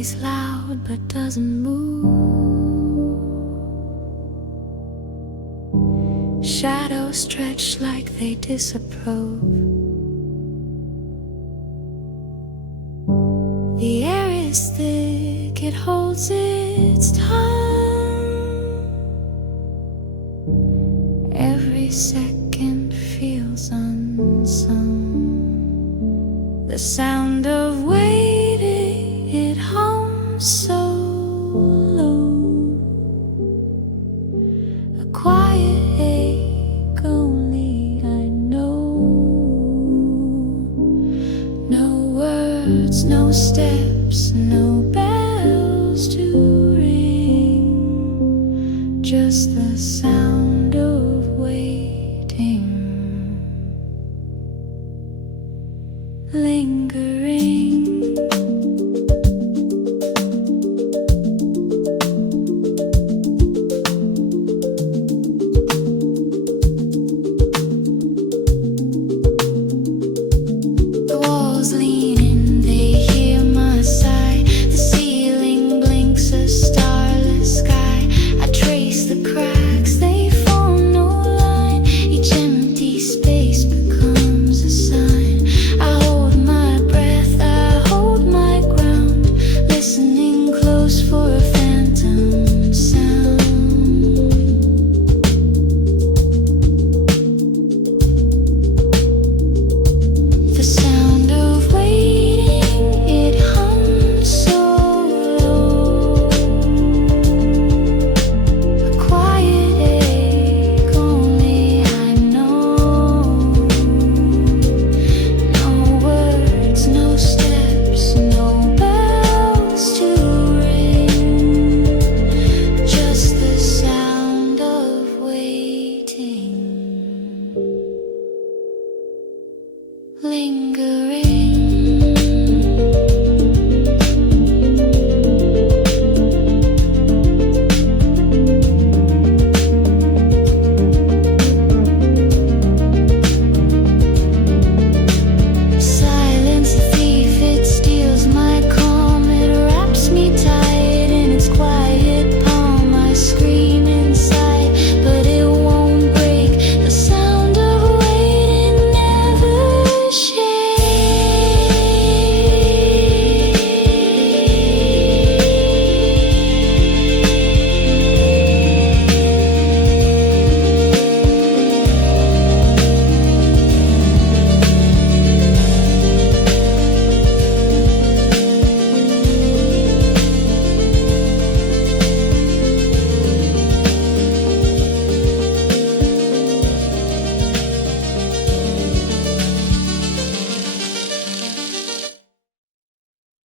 He's loud but doesn't move. Shadows stretch like they disapprove. The air is thick, it holds its tongue. Every second feels unsung. The sound of waiting, it hums so low. A quiet ache only I know. No words, no steps, no bells to ring. Just the sound